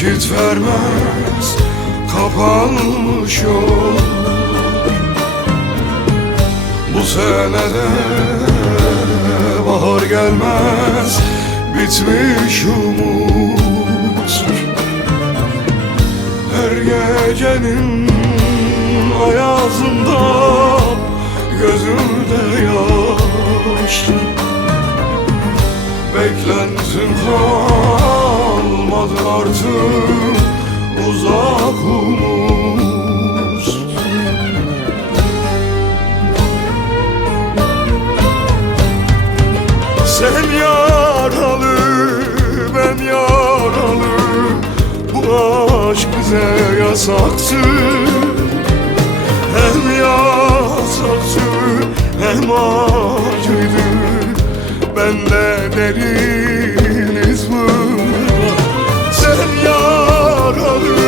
Vakit vermez kapanmış yol. Bu senede bahar gelmez, bitmiş umut. Her gecenin ayazında gözümde yaş. Beklentim kalmadı artık, uzak umut. Sen yaralı, ben yaralı. Bu aşk bize yasaktı. Hem yasaktı hem acıydı. Bende derin iz var. Sen yaralı,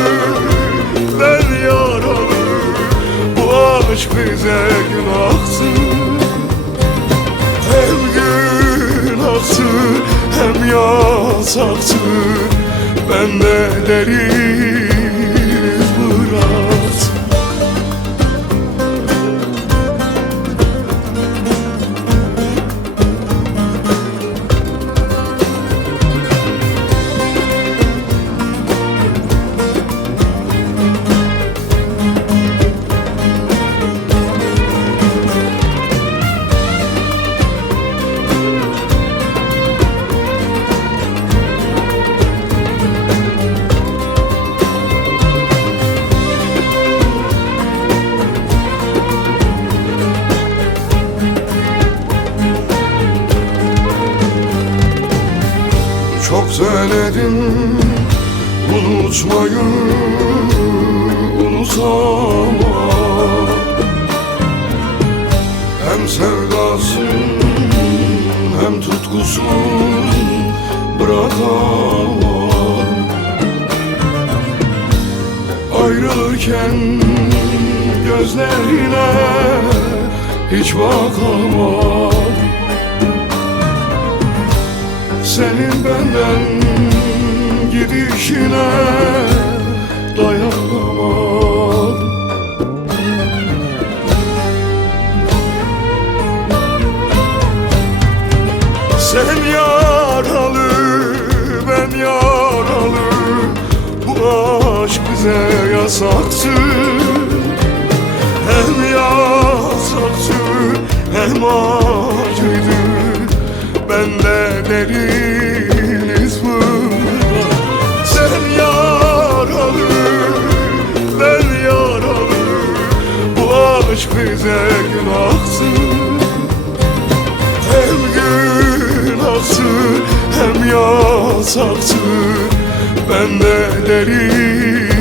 ben yaralı. Bu aşk bize günahtı. Hem günahtı hem yasaktı. Bende derin iz bıraktı. Çok denedim unutmayı, unutamam. Hem sevdasın hem tutkusun bırakamam. Ayrılırken gözlerine hiç bakamam. Senin benden gidişine dayanamam. Sen yaralı, ben yaralı. Bu aşk bize yasaktı. Hem yasaktı hem acıydı. Bende derin iz var. Sen yaralı, ben yaralı. Bu aşk bize günahtı. Hem günahtı hem yasaktı. Bende derin